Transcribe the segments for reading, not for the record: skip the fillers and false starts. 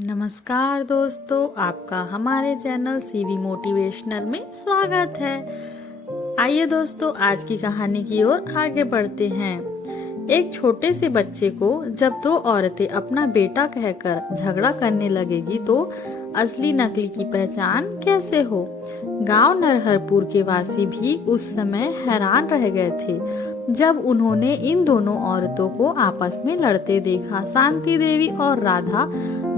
नमस्कार दोस्तों, आपका हमारे चैनल सीवी मोटिवेशनल में स्वागत है। आइए दोस्तों, आज की कहानी की ओर आगे बढ़ते हैं। एक छोटे से बच्चे को जब दो औरतें अपना बेटा कहकर झगड़ा करने लगेगी तो असली नकली की पहचान कैसे हो। गांव नरहरपुर के वासी भी उस समय हैरान रह गए थे जब उन्होंने इन दोनों औरतों को आपस में लड़ते देखा। शांति देवी और राधा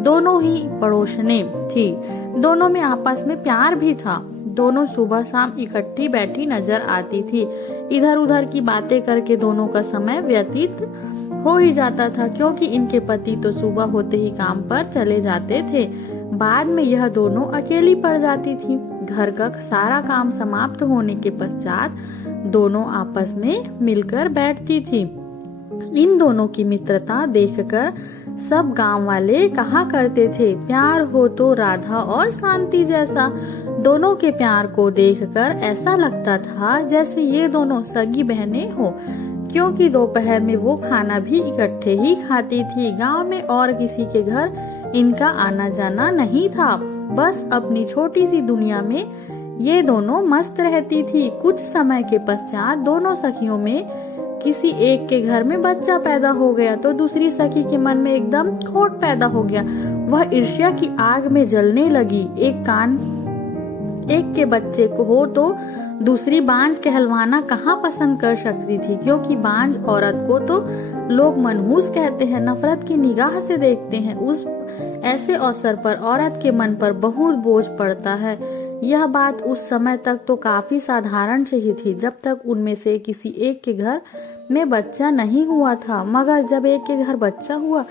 दोनों ही पड़ोसने थी, दोनों में आपस में प्यार भी था। दोनों सुबह शाम इकट्ठी बैठी नजर आती थी। इधर उधर की बातें करके दोनों का समय व्यतीत हो ही जाता था, क्योंकि इनके पति तो सुबह होते ही काम पर चले जाते थे। बाद में यह दोनों अकेली पड़ जाती थी। घर का सारा काम समाप्त होने के पश्चात दोनों आपस में मिलकर बैठती थी। इन दोनों की मित्रता देखकर सब गांव वाले कहा करते थे, प्यार हो तो राधा और शांति जैसा। दोनों के प्यार को देखकर ऐसा लगता था जैसे ये दोनों सगी बहनें हो, क्योंकि दोपहर में वो खाना भी इकट्ठे ही खाती थी। गांव में और किसी के घर इनका आना जाना नहीं था, बस अपनी छोटी सी दुनिया में ये दोनों मस्त रहती थी। कुछ समय के पश्चात दोनों सखियों में किसी एक के घर में बच्चा पैदा हो गया तो दूसरी सखी के मन में एकदम खोट पैदा हो गया। वह ईर्ष्या की आग में जलने लगी। एक के बच्चे को हो तो दूसरी बांझ कहलवाना कहाँ पसंद कर सकती थी, क्योंकि बांझ औरत को तो लोग मनहूस कहते हैं, नफरत की निगाह से देखते हैं। उस ऐसे अवसर पर औरत के मन पर बहुत बोझ पड़ता है। यह बात उस समय तक तो काफी साधारण सी ही थी, जब तक उनमें से किसी एक के घर में बच्चा नहीं हुआ था। मगर जब एक के घर बच्चा हुआ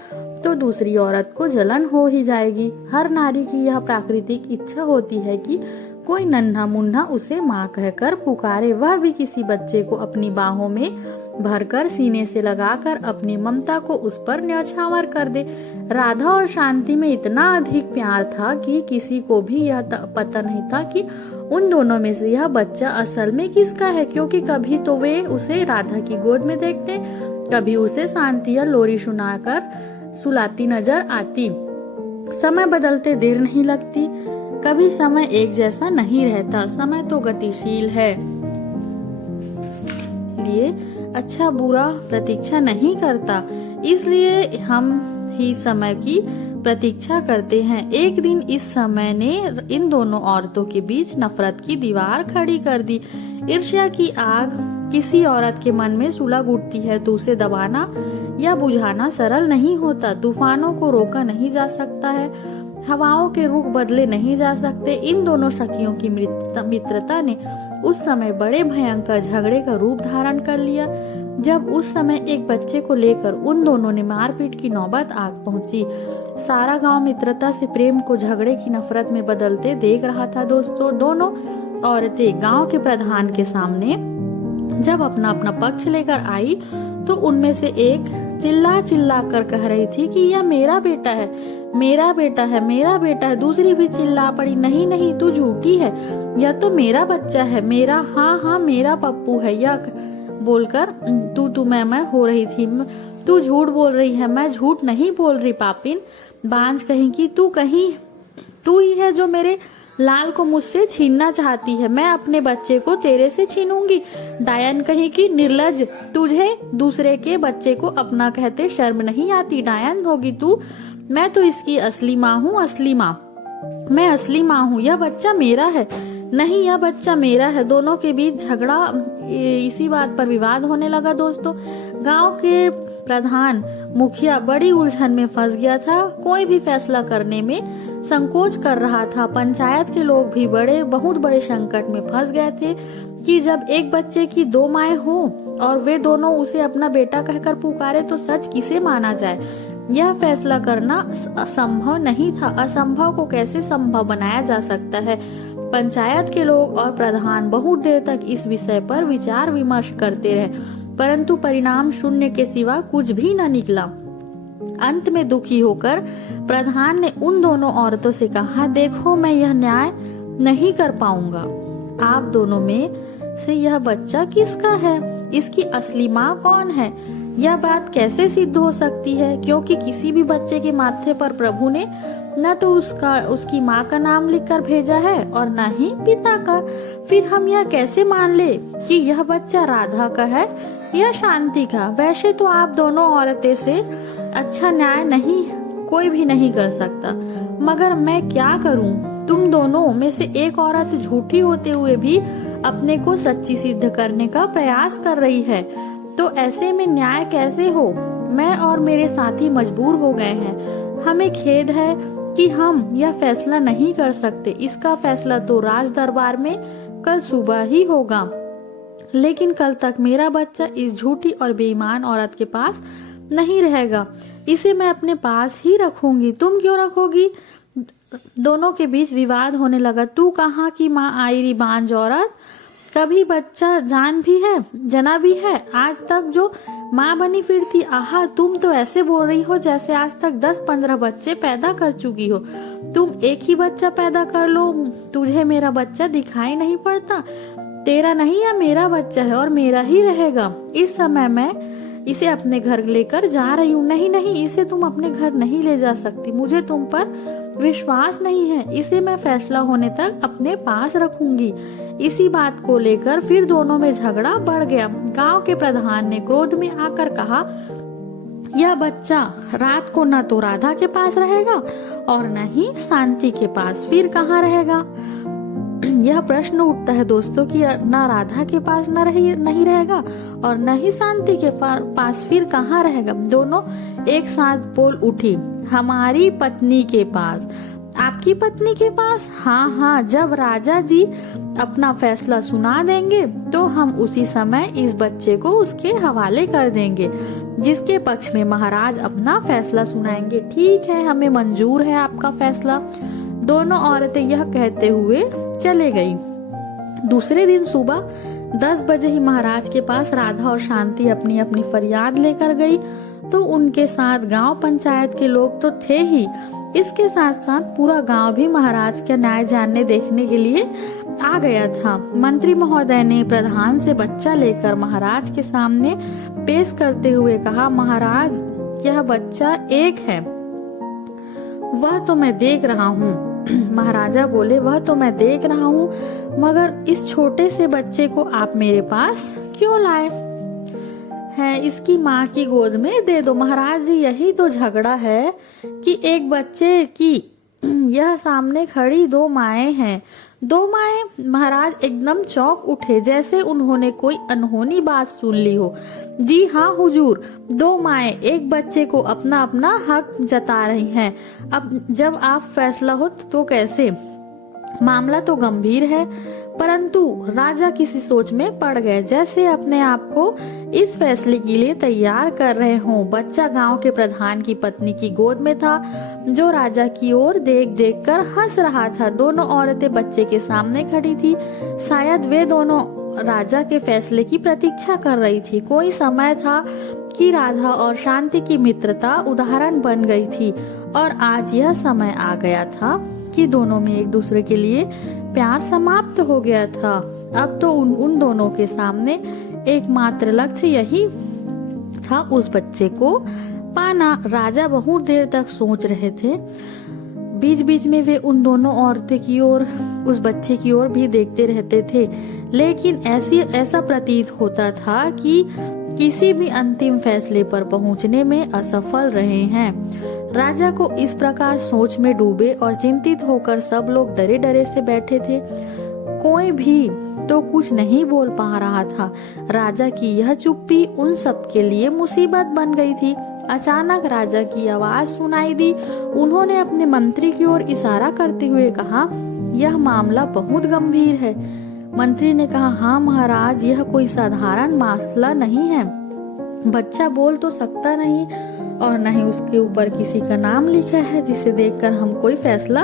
तो दूसरी औरत को जलन हो ही जाएगी। हर नारी की यह प्राकृतिक इच्छा होती है कि कोई नन्हा मुन्ना उसे माँ कहकर पुकारे, वह भी किसी बच्चे को अपनी बाहों में भरकर सीने से लगाकर अपनी ममता को उस पर न्यौछावर कर दे। राधा और शांति में इतना अधिक प्यार था कि किसी को भी यह पता नहीं था कि उन दोनों में से यह बच्चा असल में किसका है, क्योंकि कभी तो वे उसे राधा की गोद में देखते, कभी उसे शांति या लोरी सुनाकर सुलाती नजर आती। समय बदलते देर नहीं लगती, कभी समय एक जैसा नहीं रहता। समय तो गतिशील है, लिए अच्छा बुरा प्रतीक्षा नहीं करता, इसलिए हम ही समय की प्रतीक्षा करते हैं। एक दिन इस समय ने इन दोनों औरतों के बीच नफरत की दीवार खड़ी कर दी। ईर्ष्या की आग किसी औरत के मन में सुलग उठती है तो उसे दबाना या बुझाना सरल नहीं होता। तूफानों को रोका नहीं जा सकता है, हवाओं के रुख बदले नहीं जा सकते। इन दोनों सखियों की मित्रता ने उस समय बड़े भयंकर झगड़े का रूप धारण कर लिया। जब उस समय एक बच्चे को लेकर उन दोनों ने मारपीट की नौबत आ पहुंची। सारा गांव मित्रता से प्रेम को झगड़े की नफरत में बदलते देख रहा था। दोस्तों, दोनों औरतें गांव के प्रधान के सामने जब अपना अपना पक्ष लेकर आई तो उनमें से एक चिल्ला चिल्ला कर कह रही थी कि यह मेरा बेटा है, मेरा बेटा है, मेरा बेटा है। दूसरी भी चिल्ला पड़ी, नहीं नहीं तू झूठी है, यह तो मेरा बच्चा है, मेरा, हाँ हाँ मेरा पप्पू है। यह बोलकर तू मैं हो रही थी। तू झूठ बोल रही है। मैं झूठ नहीं बोल रही पापिन, बांझ कहीं की तू ही है जो मेरे लाल को मुझसे छीनना चाहती है। मैं अपने बच्चे को तेरे से छीनूंगी। डायन कहीं की निर्लज, तुझे दूसरे के बच्चे को अपना कहते शर्म नहीं आती। डायन होगी तू। मैं तो इसकी असली माँ हूँ, असली माँ, मैं असली माँ हूँ। यह बच्चा मेरा है, नहीं यह बच्चा मेरा है। दोनों के बीच झगड़ा, इसी बात पर विवाद होने लगा। दोस्तों, गांव के प्रधान मुखिया बड़ी उलझन में फंस गया था। कोई भी फैसला करने में संकोच कर रहा था। पंचायत के लोग भी बहुत बड़े संकट में फंस गए थे कि जब एक बच्चे की दो माएं हो और वे दोनों उसे अपना बेटा कहकर पुकारे तो सच किसे माना जाए। यह फैसला करना असंभव नहीं था। असंभव को कैसे संभव बनाया जा सकता है। पंचायत के लोग और प्रधान बहुत देर तक इस विषय पर विचार विमर्श करते रहे, परंतु परिणाम शून्य के सिवा कुछ भी न निकला। अंत में दुखी होकर प्रधान ने उन दोनों औरतों से कहा, देखो मैं यह न्याय नहीं कर पाऊंगा। आप दोनों में से यह बच्चा किसका है, इसकी असली माँ कौन है। यह बात कैसे सिद्ध हो सकती है, क्योंकि किसी भी बच्चे के माथे पर प्रभु ने न तो उसकी माँ का नाम लिखकर भेजा है और न ही पिता का। फिर हम यह कैसे मान ले कि यह बच्चा राधा का है या शांति का? वैसे तो आप दोनों औरतें से अच्छा न्याय नहीं कोई भी नहीं कर सकता, मगर मैं क्या करूं? तुम दोनों में से एक औरत झूठी होते हुए भी अपने को सच्ची सिद्ध करने का प्रयास कर रही है, तो ऐसे में न्याय कैसे हो? मैं और मेरे साथी मजबूर हो गए हैं। हमें खेद है कि हम यह फैसला नहीं कर सकते। इसका फैसला तो राज दरबार में कल सुबह ही होगा, लेकिन कल तक मेरा बच्चा इस झूठी और बेईमान औरत के पास नहीं रहेगा। इसे मैं अपने पास ही रखूंगी। तुम क्यों रखोगी? दोनों के बीच विवाद होने लगा। तू कहाँ की माँ आई री बांझ औरत, कभी बच्चा जना भी है, आज तक जो माँ बनी फिरती। आहा, तुम तो ऐसे बोल रही हो जैसे आज तक 10-15 बच्चे पैदा कर चुकी हो। तुम एक ही बच्चा पैदा कर लो, तुझे मेरा बच्चा दिखाई नहीं पड़ता? तेरा नहीं या मेरा बच्चा है और मेरा ही रहेगा। इस समय मैं इसे अपने घर लेकर जा रही हूँ। नहीं, इसे तुम अपने घर नहीं ले जा सकती। मुझे तुम पर विश्वास नहीं है। इसे मैं फैसला होने तक अपने पास रखूंगी। इसी बात को लेकर फिर दोनों में झगड़ा बढ़ गया। गांव के प्रधान ने क्रोध में आकर कहा, यह बच्चा रात को न तो राधा के पास रहेगा और न ही शांति के पास। फिर कहाँ रहेगा? यह प्रश्न उठता है दोस्तों कि न राधा के पास नहीं रहेगा और न ही शांति के पास। फिर कहाँ रहेगा? दोनों एक साथ बोल उठी, हमारी पत्नी के पास। आपकी पत्नी के पास? हाँ, जब राजा जी अपना फैसला सुना देंगे तो हम उसी समय इस बच्चे को उसके हवाले कर देंगे, जिसके पक्ष में महाराज अपना फैसला सुनाएंगे। ठीक है, हमें मंजूर है आपका फैसला। दोनों औरतें यह कहते हुए चले गई। दूसरे दिन सुबह 10 बजे ही महाराज के पास राधा और शांति अपनी अपनी फरियाद लेकर गई, तो उनके साथ गांव पंचायत के लोग तो थे ही, इसके साथ साथ पूरा गांव भी महाराज का न्याय जानने देखने के लिए आ गया था। मंत्री महोदय ने प्रधान से बच्चा लेकर महाराज के सामने पेश करते हुए कहा, महाराज यह बच्चा एक है। वह तो मैं देख रहा हूँ। महाराजा बोले, वह तो मैं देख रहा हूँ, मगर इस छोटे से बच्चे को आप मेरे पास क्यों लाए हैं? इसकी माँ की गोद में दे दो। महाराज जी, यही तो झगड़ा है कि एक बच्चे की यह सामने खड़ी 2 माएं हैं। 2 माएं? महाराज एकदम चौंक उठे, जैसे उन्होंने कोई अनहोनी बात सुन ली हो। जी हाँ हुजूर, 2 माएं एक बच्चे को अपना अपना हक जता रही हैं। अब जब आप फैसला हो तो कैसे? मामला तो गंभीर है, परंतु राजा किसी सोच में पड़ गए, जैसे अपने आप को इस फैसले के लिए तैयार कर रहे हों। बच्चा गांव के प्रधान की पत्नी की गोद में था, जो राजा की ओर देख कर हंस रहा था। दोनों औरतें बच्चे के सामने खड़ी थी। शायद वे दोनों राजा के फैसले की प्रतीक्षा कर रही थी। कोई समय था कि राधा और शांति की मित्रता उदाहरण बन गई थी, और आज यह समय आ गया था कि दोनों में एक दूसरे के लिए प्यार समाप्त हो गया था। अब तो उन दोनों के सामने एकमात्र लक्ष्य यही था, उस बच्चे को पाना। राजा बहुत देर तक सोच रहे थे। बीच बीच में वे उन दोनों औरतें की ओर, उस बच्चे की ओर भी देखते रहते थे, लेकिन ऐसा प्रतीत होता था कि किसी भी अंतिम फैसले पर पहुंचने में असफल रहे हैं। राजा को इस प्रकार सोच में डूबे और चिंतित होकर सब लोग डरे डरे से बैठे थे। कोई भी तो कुछ नहीं बोल पा रहा था। राजा की यह चुप्पी उन सब के लिए मुसीबत बन गई थी। अचानक राजा की आवाज सुनाई दी। उन्होंने अपने मंत्री की ओर इशारा करते हुए कहा, यह मामला बहुत गंभीर है। मंत्री ने कहा, हाँ महाराज, यह कोई साधारण मामला नहीं है। बच्चा बोल तो सकता नहीं और न ही उसके ऊपर किसी का नाम लिखा है जिसे देखकर हम कोई फैसला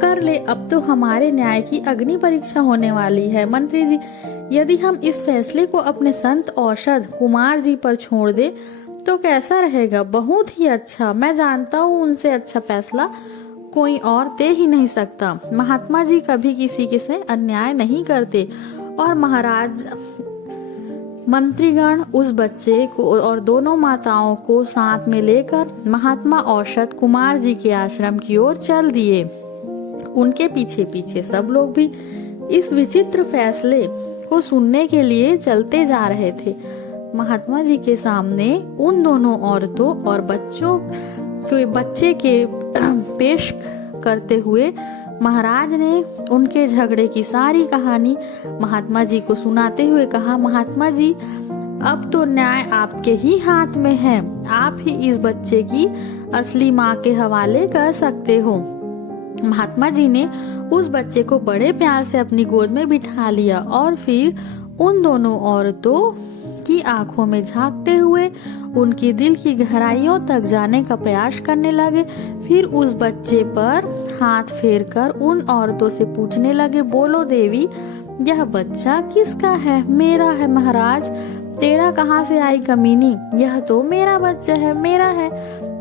कर ले। अब तो हमारे न्याय की अग्नि परीक्षा होने वाली है। मंत्री जी, यदि हम इस फैसले को अपने संत औषध कुमार जी पर छोड़ दे तो कैसा रहेगा? बहुत ही अच्छा। मैं जानता हूँ उनसे अच्छा फैसला कोई और दे ही नहीं सकता। महात्मा जी कभी किसी के से अन्याय नहीं करते और महाराज मंत्रीगण उस बच्चे को और दोनों माताओं को साथ में लेकर महात्मा औषध कुमार जी के आश्रम की ओर चल दिए। उनके पीछे पीछे सब लोग भी इस विचित्र फैसले को सुनने के लिए चलते जा रहे थे। महात्मा जी के सामने उन दोनों औरतों और बच्चे के पेश करते हुए महाराज ने उनके झगड़े की सारी कहानी महात्मा जी को सुनाते हुए कहा, महात्मा जी, अब तो न्याय आपके ही हाथ में है। आप ही इस बच्चे की असली माँ के हवाले कर सकते हो। महात्मा जी ने उस बच्चे को बड़े प्यार से अपनी गोद में बिठा लिया और फिर उन दोनों औरतों की आंखों में झांकते हुए उनकी दिल की गहराइयों तक जाने का प्रयास करने लगे। फिर उस बच्चे पर हाथ फेरकर उन औरतों से पूछने लगे, बोलो देवी, यह बच्चा किसका है? मेरा है महाराज। तेरा कहाँ से आई कमीनी? यह तो मेरा बच्चा है, मेरा है।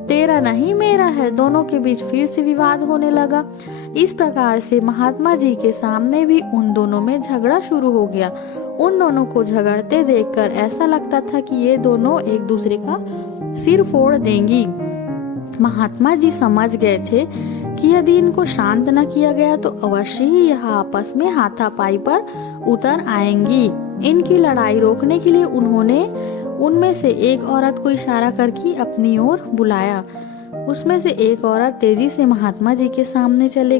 तेरा नहीं, मेरा है। दोनों के बीच फिर से विवाद होने लगा। इस प्रकार से महात्मा जी के सामने भी उन दोनों में झगड़ा शुरू हो गया। उन दोनों को झगड़ते देखकर ऐसा लगता था कि ये दोनों एक दूसरे का सिर फोड़ देंगी। महात्मा जी समझ गए थे कि यदि इनको शांत न किया गया तो अवश्य ही यह आपस में हाथापाई पर उतर आएंगी। इनकी लड़ाई रोकने के लिए उन्होंने उनमें से एक औरत को इशारा करके अपनी ओर बुलाया। उसमें से एक औरत तेजी से महात्मा जी के सामने चली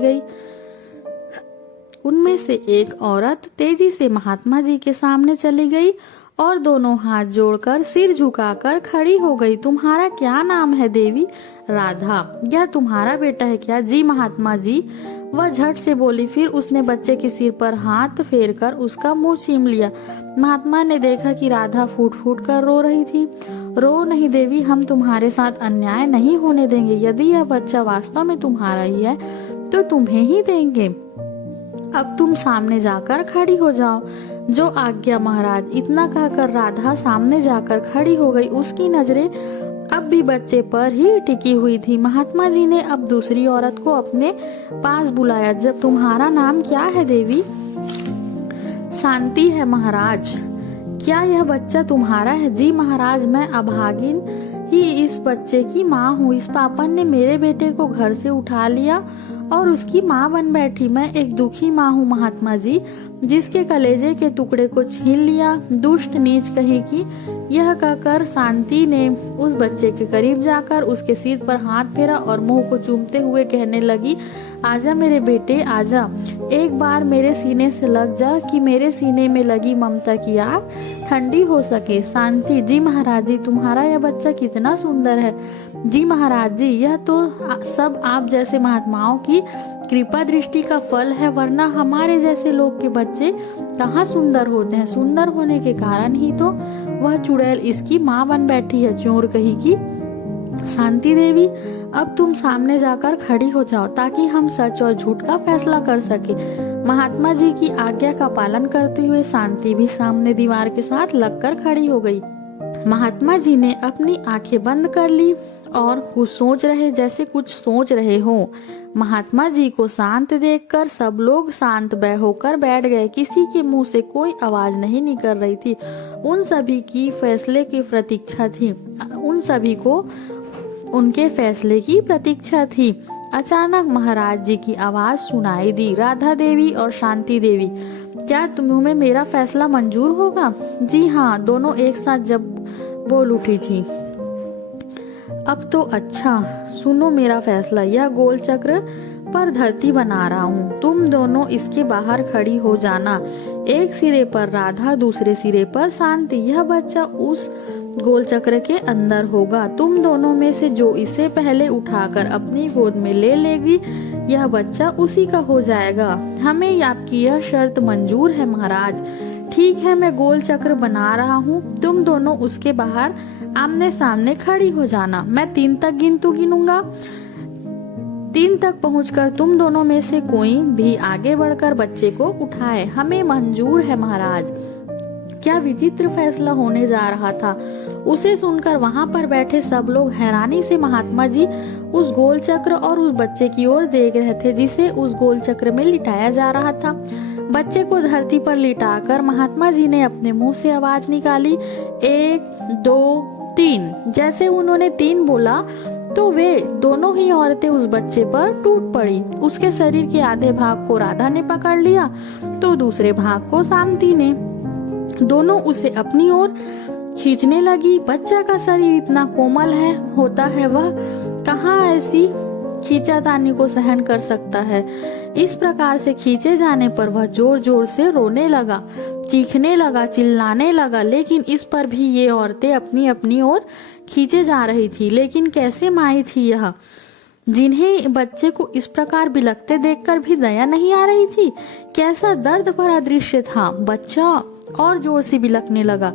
गई। और दोनों हाथ जोड़कर सिर झुकाकर खड़ी हो गई। तुम्हारा क्या नाम है देवी? राधा। यह तुम्हारा बेटा है क्या? जी महात्मा जी। वह झट से बोली। फिर उसने बच्चे के सिर पर हाथ फेरकर उसका मुंह चीम लिया। महात्मा ने देखा कि राधा फूट फूट कर रो रही थी। रो नहीं देवी, हम तुम्हारे साथ अन्याय नहीं होने देंगे। यदि यह बच्चा वास्तव में तुम्हारा ही है तो तुम्हें ही देंगे। अब तुम सामने जाकर खड़ी हो जाओ। जो आज्ञा महाराज। इतना कहकर राधा सामने जाकर खड़ी हो गई। उसकी नजरें अब भी बच्चे पर ही टिकी हुई थी। महात्मा जी ने अब दूसरी औरत को अपने पास बुलाया। जब तुम्हारा नाम क्या है देवी? शांति है महाराज। क्या यह बच्चा तुम्हारा है? जी महाराज, मैं अभागिन ही इस बच्चे की माँ हूँ। इस पापन ने मेरे बेटे को घर से उठा लिया और उसकी माँ बन बैठी। मैं एक दुखी माँ हूँ महात्मा जी, जिसके कलेजे के टुकड़े को छीन लिया। दुष्ट नीच कहीं की। यह कहकर शांति ने उस बच्चे के करीब जाकर उसके सिर पर हाथ फेरा और मुंह को चूमते हुए कहने लगी, आजा मेरे बेटे, आजा। एक बार मेरे सीने से लग जा कि मेरे सीने में लगी ममता की आग ठंडी हो सके। शांति। जी महाराज जी, तुम्हारा यह बच्चा कितना सुंदर है। जी महाराज जी, यह तो सब आप जैसे महात्माओं की कृपा दृष्टि का फल है, वरना हमारे जैसे लोग के बच्चे कहाँ सुंदर होते हैं। सुंदर होने के कारण ही तो वह चुड़ैल इसकी माँ बन बैठी है, चोर कही की। शांति देवी, अब तुम सामने जाकर खड़ी हो जाओ ताकि हम सच और झूठ का फैसला कर सके। महात्मा जी की आज्ञा का पालन करते हुए शांति भी सामने दीवार के साथ लगकर खड़ी हो गई। महात्मा जी ने अपनी आंखें बंद कर ली और कुछ सोच रहे हो। महात्मा जी को शांत देखकर सब लोग शांत होकर बैठ गए। किसी के मुंह से कोई आवाज नहीं निकल रही थी। उन सभी की फैसले की प्रतीक्षा थी। उन सभी को उनके फैसले की प्रतीक्षा थी। अचानक महाराज जी की आवाज सुनाई दी, राधा देवी और शांति देवी, क्या तुम्हें मेरा फैसला मंजूर होगा? जी हाँ, दोनों एक साथ जब बोल उठी थी। अब तो अच्छा, सुनो मेरा फैसला। यह गोल चक्र पर धरती बना रहा हूँ। तुम दोनों इसके बाहर खड़ी हो जाना। एक सिरे पर राधा, दूसरे सिरे पर शांति। यह बच्चा उस गोल चक्र के अंदर होगा। तुम दोनों में से जो इसे पहले उठाकर अपनी गोद में ले लेगी, यह बच्चा उसी का हो जाएगा। हमें आपकी यह शर्त मंजूर है महाराज। ठीक है, मैं गोल चक्र बना रहा हूँ। तुम दोनों उसके बाहर आमने सामने खड़ी हो जाना। मैं 3 तक गिनूंगा। 3 तक पहुंचकर तुम दोनों में से कोई भी आगे बढ़कर बच्चे को उठाए। हमें मंजूर है महाराज। क्या विचित्र फैसला होने जा रहा था। उसे सुनकर वहां पर बैठे सब लोग हैरानी से महात्मा जी उस गोल चक्र और उस बच्चे की ओर देख रहे थे, जिसे उस गोल चक्र में लिटाया जा रहा था। बच्चे को धरती पर लिटाकर महात्मा जी ने अपने मुंह से आवाज निकाली, 1 2 3। जैसे उन्होंने 3 बोला तो वे दोनों ही औरतें उस बच्चे पर टूट पड़ी। उसके शरीर के आधे भाग को राधा ने पकड़ लिया तो दूसरे भाग को शांति ने। दोनों उसे अपनी ओर खींचने लगी। बच्चा का शरीर इतना कोमल होता है, वह कहाँ ऐसी खींचातानी को सहन कर सकता है। इस प्रकार से खींचे जाने पर वह जोर जोर से रोने लगा, चीखने लगा, चिल्लाने लगा। लेकिन इस पर भी ये औरतें अपनी अपनी ओर खींचे जा रही थी। लेकिन कैसे माई थी यह, जिन्हें बच्चे को इस प्रकार बिलखते देखकर भी दया नहीं आ रही थी। कैसा दर्द भरा दृश्य था। बच्चा और जोर से बिलखने लगा।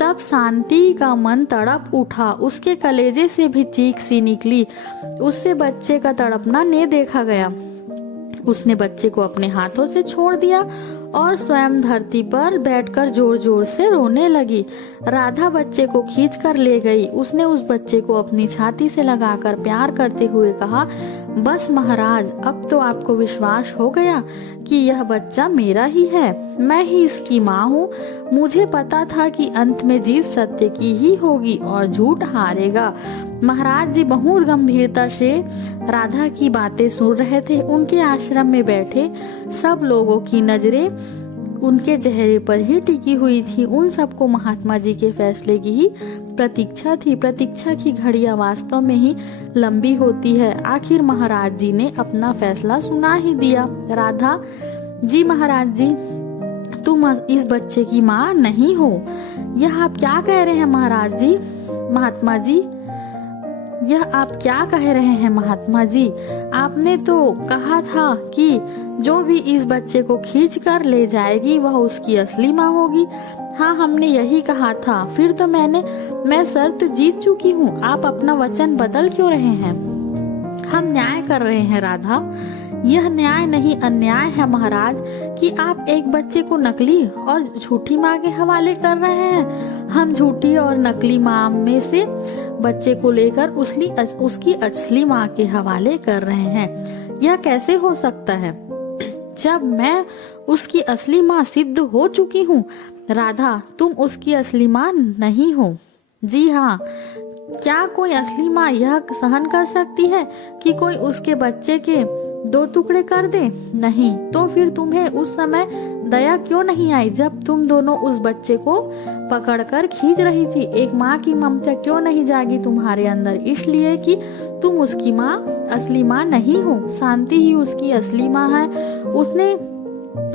तब शांति का मन तड़प उठा, उसके कलेजे से भी चीख सी निकली। उससे बच्चे का तड़पना ने देखा गया। उसने बच्चे को अपने हाथों से छोड़ दिया और स्वयं धरती पर बैठकर जोर जोर से रोने लगी। राधा बच्चे को खींचकर ले गई। उसने उस बच्चे को अपनी छाती से लगाकर प्यार करते हुए कहा, बस महाराज, अब तो आपको विश्वास हो गया कि यह बच्चा मेरा ही है, मैं ही इसकी माँ हूँ। मुझे पता था कि अंत में जीत सत्य की ही होगी और झूठ हारेगा। महाराज जी बहुत गंभीरता से राधा की बातें सुन रहे थे। उनके आश्रम में बैठे सब लोगों की नजरें उनके चेहरे पर ही टिकी हुई थी। उन सबको महात्मा जी के फैसले की ही प्रतीक्षा थी। प्रतीक्षा की घड़ियां वास्तव में ही लंबी होती है। आखिर महाराज जी ने अपना फैसला सुना ही दिया। राधा जी, महाराज जी, तुम इस बच्चे की माँ नहीं हो। यह आप क्या कह रहे हैं महाराज जी? महात्मा जी, यह आप क्या कह रहे हैं महात्मा जी? आपने तो कहा था कि जो भी इस बच्चे को खींच कर ले जाएगी वह उसकी असली माँ होगी। हाँ, हमने यही कहा था। फिर तो मैं शर्त जीत चुकी हूँ। आप अपना वचन बदल क्यों रहे हैं? हम न्याय कर रहे हैं राधा। यह न्याय नहीं, अन्याय है महाराज कि आप एक बच्चे को नकली और झूठी माँ के हवाले कर रहे हैं। हम झूठी और नकली माँ में से बच्चे को लेकर उसकी असली माँ के हवाले कर रहे हैं। यह कैसे हो सकता है जब मैं उसकी असली माँ सिद्ध हो चुकी हूँ? राधा, तुम उसकी असली माँ नहीं हो। जी हाँ, क्या कोई असली माँ यह सहन कर सकती है कि कोई उसके बच्चे के 2 टुकड़े कर दे? नहीं। तो फिर तुम्हें उस समय दया क्यों नहीं आई जब तुम दोनों उस बच्चे को पकड़कर खींच रही थी? एक माँ की ममता क्यों नहीं जागी तुम्हारे अंदर? इसलिए कि तुम उसकी माँ, असली माँ नहीं हो। शांति ही उसकी असली माँ है। उसने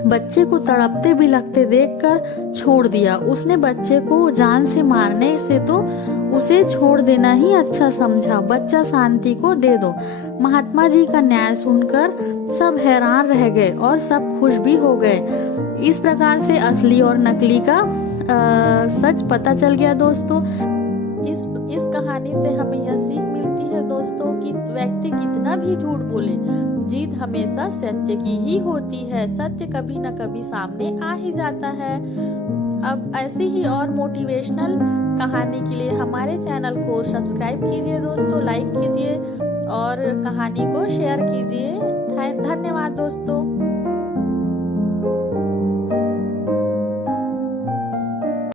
बच्चे को तड़पते बिलखते देखकर छोड़ दिया। उसने बच्चे को जान से मारने से तो उसे छोड़ देना ही अच्छा समझा। बच्चा शांति को दे दो। महात्मा जी का न्याय सुनकर सब हैरान रह गए और सब खुश भी हो गए। इस प्रकार से असली और नकली का सच पता चल गया। दोस्तों, इस कहानी से हमें यह सीख मिलती है दोस्तों कि व्यक्ति कितना भी झूठ बोले, जीत हमेशा सत्य की ही होती है। सत्य कभी न कभी सामने आ ही जाता है। अब ऐसी ही और मोटिवेशनल कहानी के लिए हमारे चैनल को सब्सक्राइब कीजिए दोस्तों, लाइक कीजिए और कहानी को शेयर कीजिए। धन्यवाद दोस्तों।